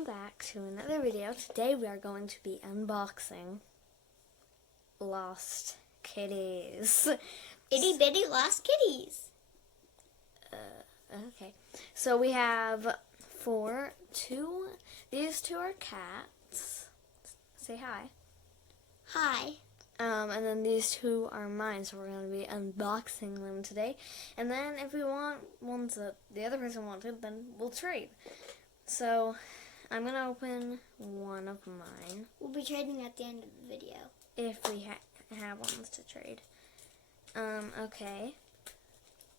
welcome back to another video. Today we are going to be unboxing Lost Kitties. Itty bitty lost kitties. Okay, so we have these two are cats. Say hi. Hi. And then these two are mine, so we're going to be unboxing them today. And then if we want ones that the other person wanted, then we'll trade. So, I'm going to open one of mine. We'll be trading at the end of the video. If we have ones to trade. Okay.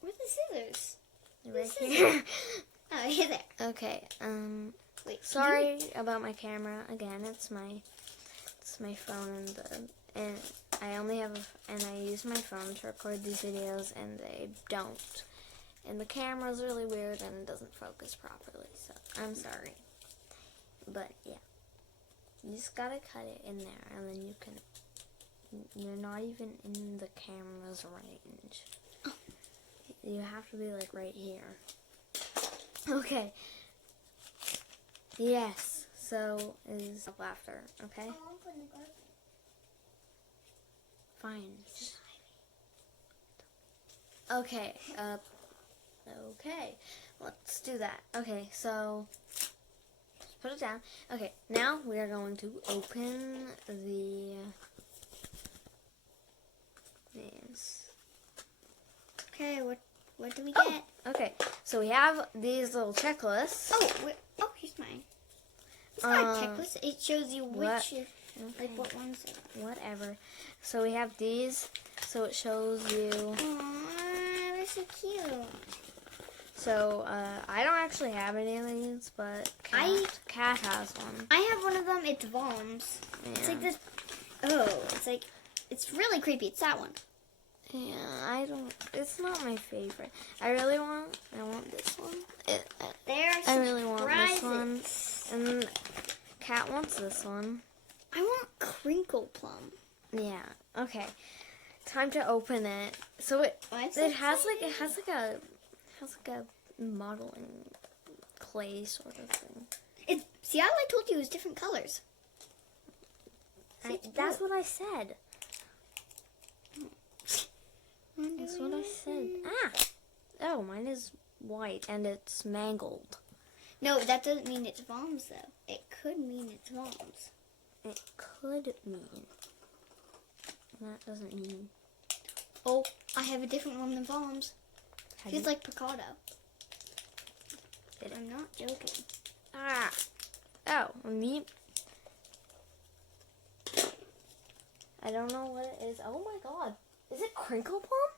Where's the scissors? Right here. Oh, here there. Okay, Wait, sorry about my camera. Again, it's my phone and I only have, and I use my phone to record these videos, and they don't. And the camera's really weird, and it doesn't focus properly, so I'm sorry. But, yeah. You just gotta cut it in there, and then you're not even in the camera's range. Oh. You have to be, like, right here. Okay. Yes, so is laughter, okay? Fine. Okay, okay, let's do that. Okay, so, just put it down. Okay, now we are going to open these. Okay, what do we get? Okay, so we have these little checklists. Oh, here's mine. It's not a checklist. It shows you which, like what ones. Whatever. So we have these. So it shows you. Aww, they're so cute. So I don't actually have any of these, but Cat has one. I have one of them. It's Voms. Yeah. It's like this. Oh, it's really creepy. It's that one. Yeah, it's not my favorite. I want this one. I really want this one. And Cat wants this one. I want Crinkle Plum. Yeah. Okay. Time to open it. So it has like a modeling clay sort of thing. See, I told you it was different colors. That's what I said. That's what I said. Ah! Oh, mine is white and it's mangled. No, that doesn't mean it's Voms, though. It could mean it's Voms. It could mean. That doesn't mean. Oh, I have a different one than Voms. Feels like Picado. I'm not joking. Ah! Oh, me. I don't know what it is. Oh my god. Is it Crinkle Plum?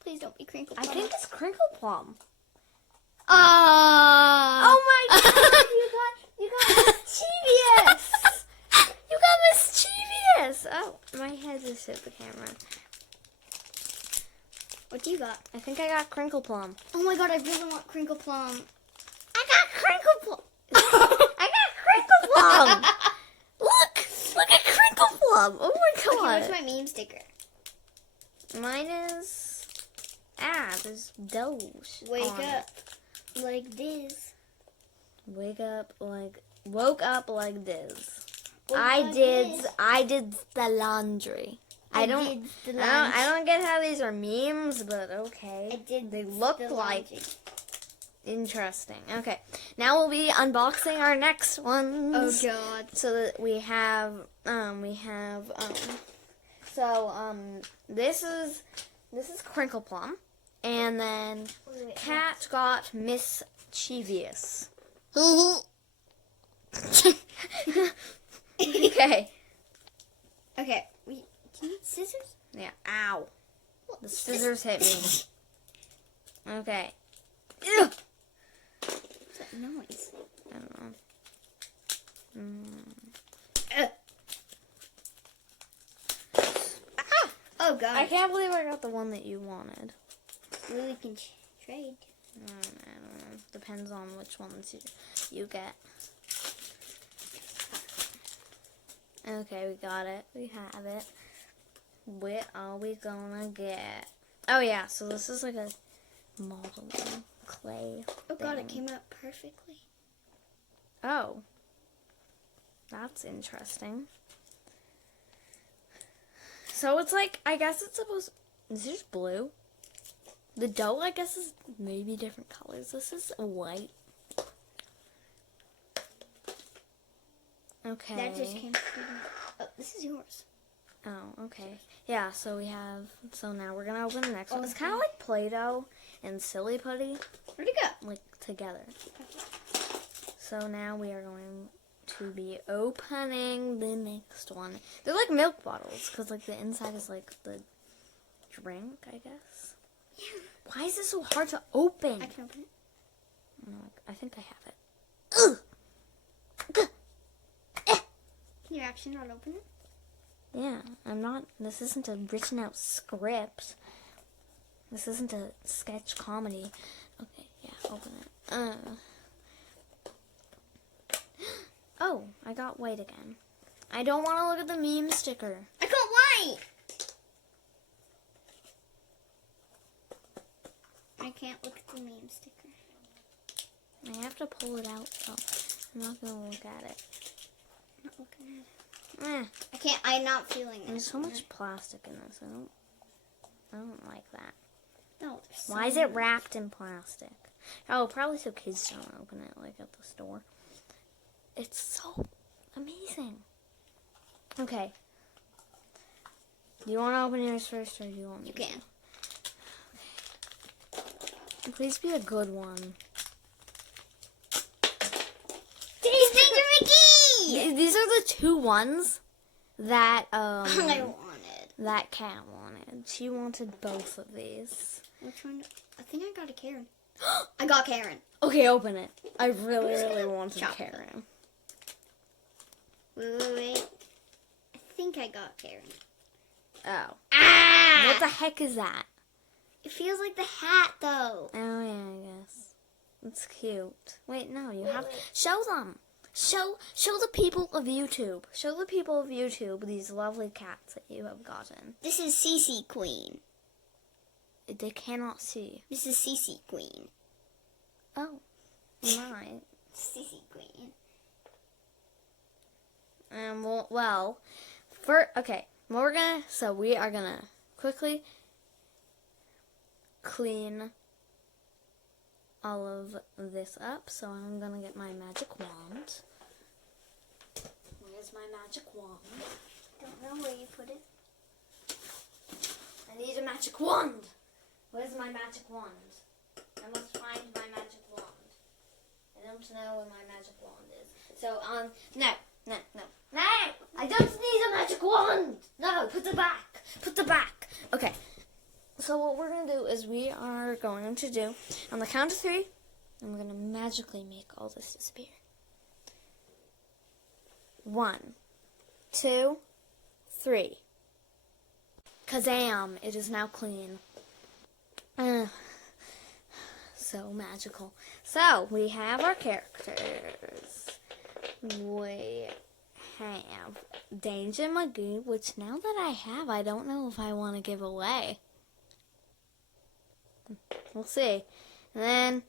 Please don't be Crinkle Plum. I think it's Crinkle Plum. Oh my god! you got mischievous! You got mischievous! Oh, my head just hit the camera. What do you got? I think I got Crinkle Plum. Oh my god, I really want Crinkle Plum. I got Crinkle Plum! I got Crinkle Plum! Look at Crinkle Plum! Oh my god! Okay, where's my meme sticker? Mine is... there's those. Wake up like this. Woke up like this. I did the laundry. I don't get how these are memes, but okay. They look like interesting. Okay, now we'll be unboxing our next ones. Oh god. So that we have this is Crinkle Plum, and then Cat got mischievous. Okay. Okay. Do you need scissors? Yeah. Ow. The scissors hit me. Okay. Ew. What's that noise? I don't know. Oh god. I can't believe I got the one that you wanted. Maybe we can trade. I don't know. Depends on which ones you get. Okay, we got it. We have it. What are we gonna get? Oh yeah, so this is like a modeling clay Oh god, it thing. came out perfectly. Oh. That's interesting. So it's like, I guess it's supposed... Is this blue? The dough, I guess, is maybe different colors. This is white. Okay. That just came through. Oh, this is yours. Oh, okay. Yeah, so we have... So now we're going to open the next one. It's kind of like Play-Doh and Silly Putty. Where'd it go? Like, together. So now we are going to be opening the next one. They're like milk bottles, because like the inside is like the drink, I guess. Yeah. Why is this so hard to open? I can open it. No, I think I have it. Ugh. Can you actually not open it? Yeah, I'm not. This isn't a written out script. This isn't a sketch comedy. Okay, yeah, open it. Oh, I got white again. I don't want to look at the meme sticker. I got white! I can't look at the meme sticker. I have to pull it out, so I'm not going to look at it. I'm not looking at it. Eh, I can't, I'm not feeling it. there's so much plastic in this. I don't like that. No, there's so Why is it wrapped in plastic? Oh, probably so kids don't open it like at the store. It's so amazing. Okay. Do you want to open yours first, or do you want me You to? can. Okay. Please be a good one. Today's Danger Mickey! These are the two ones that I wanted. that Kat wanted. She wanted both of these. Which one? I think I got a Karen. I got Karen. Okay, open it. I really, Who's really gonna wanted chop Karen. Wait. I think I got Karen. Oh. Ah! What the heck is that? It feels like the hat, though. Oh, yeah, I guess. It's cute. Wait, no, you have... Show them. Show the people of YouTube. Show the people of YouTube these lovely cats that you have gotten. This is CC Queen. They cannot see. This is CC Queen. Oh, right. CC Queen. Okay, we are gonna quickly clean all of this up. So I'm gonna get my magic wand. Where's my magic wand? Don't know where you put it. I need a magic wand. Where's my magic wand? I must find my magic wand. I don't know where my magic wand is. So, no. I don't need a magic wand. No, put it back. Put it back. Okay. So what we're going to do is we are going to do, on the count of 3, I'm going to magically make all this disappear. 1, 2, 3. Kazam! It is now clean. So magical. So, we have our characters. We have Danger Magoo, which now that I have, I don't know if I want to give away. We'll see. And then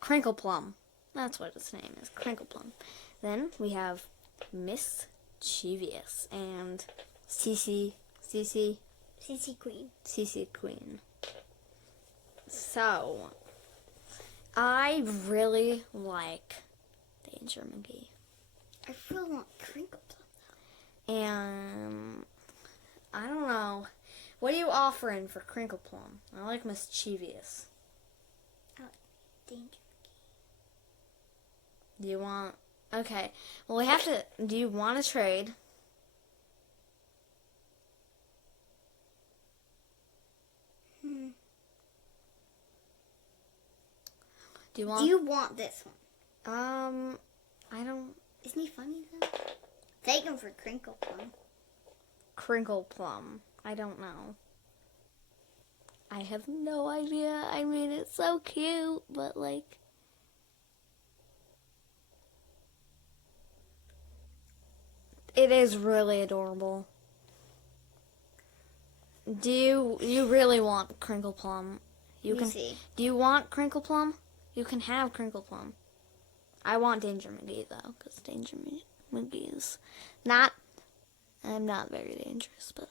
Crinkle Plum. That's what its name is, Crinkle Plum. Then we have Mischievous and CC Queen. So, I really like Danger McGee. I really want Crinkle Plum, And I don't know. What are you offering for Crinkle Plum? I like Mischievous. though. Oh, Danger Do you want... Okay. Well, we have to... Do you want to trade? Mickey. Do you want... Do you want this one? I don't... Isn't he funny, though? Take him for Crinkle Plum. Crinkle Plum. I don't know. I have no idea. I mean, it's so cute, but like... It is really adorable. Do you really want Crinkle Plum? Let me see. Do you want Crinkle Plum? You can have Crinkle Plum. I want Danger McGee, though, because Danger McGee is not... I'm not very dangerous, but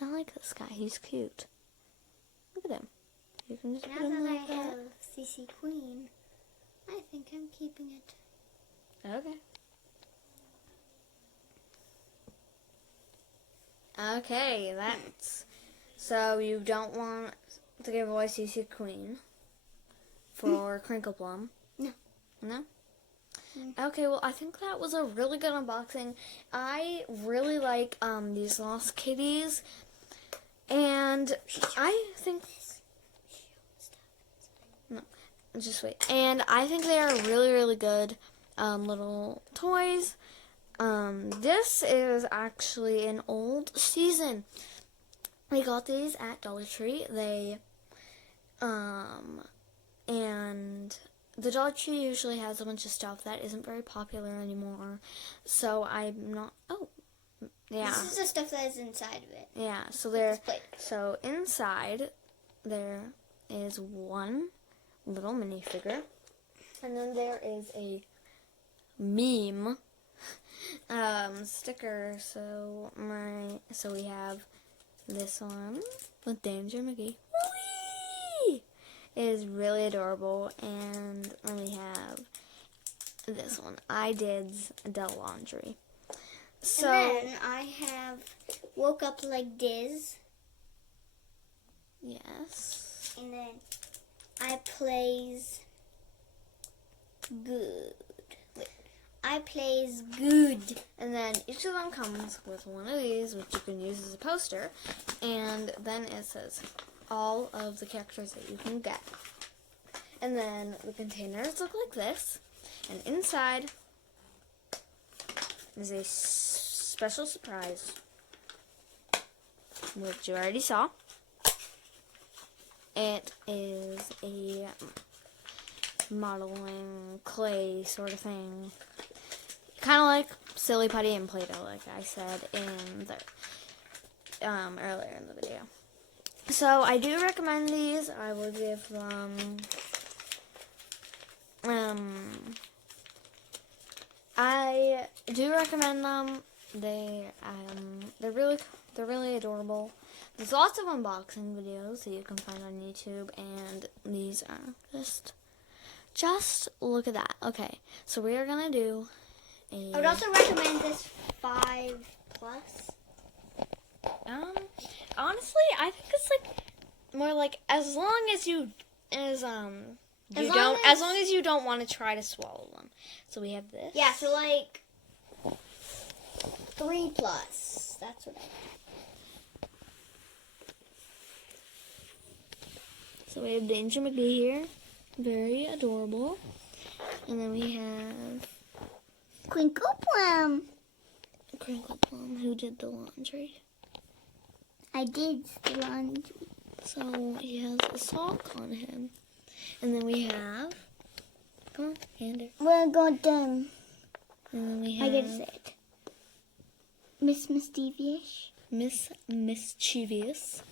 I like this guy. He's cute. Look at him. You can just put Now him that like I that. have CC Queen, I think I'm keeping it. Okay. Okay, that's... So you don't want to give away CC Queen for Crinkle Plum? No. No? Okay, well, I think that was a really good unboxing. I really like these Lost Kitties, and I think... No, just wait. And I think they are really, really good little toys. This is actually an old season. We got these at Dollar Tree. And the Dollar Tree usually has a bunch of stuff that isn't very popular anymore. So I'm not, yeah. This is the stuff that is inside of it. Yeah, so inside there is one little minifigure. And then there is a meme sticker. So we have this one with Danger McGee. Whee! It is really adorable. And then we have this one. I did the laundry. So and then I have Woke Up Like Diz. Yes. And then I plays good. I plays good. And then each of them comes with one of these, which you can use as a poster. And then it says all of the characters that you can get. And then the containers look like this. And inside is a special surprise, which you already saw. It is a modeling clay sort of thing. Kind of like Silly Putty and Play-Doh, like I said in the earlier in the video. So I do recommend these. I would give them I do recommend them. They're really adorable. There's lots of unboxing videos that you can find on YouTube, and these are just look at that. Okay, so we are gonna do I would also recommend this 5+. Honestly, I think it's like more like as long as you don't want to try to swallow them. So we have this. Yeah, so like 3+. That's what I want. So we have Danger McGee here. Very adorable. And then we have Crinkle Plum. Crinkle Plum, who did the laundry. I did the laundry. So he has a sock on him. And then we have, come on, hand her. We're going done. And then we have I gotta say it. Miss Mischievous. Miss Mischievous.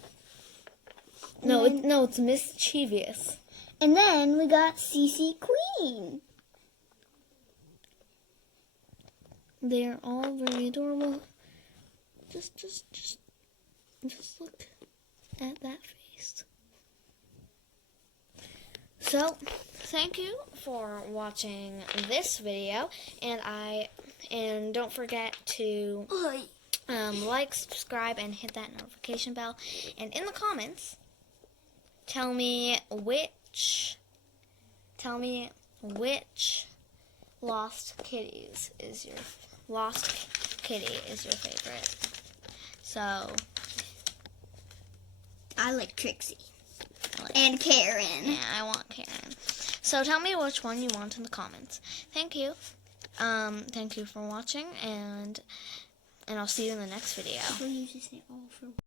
And No, then- it's Mischievous. And then we got CC Queen. They're all very adorable. Just look at that face. So, thank you for watching this video, and don't forget to like, subscribe, and hit that notification bell. And in the comments, tell me which Lost Kitty is your favorite. So I like Trixie. And Karen. Yeah, I want Karen. So tell me which one you want in the comments. Thank you. Thank you for watching, and I'll see you in the next video. We usually say all for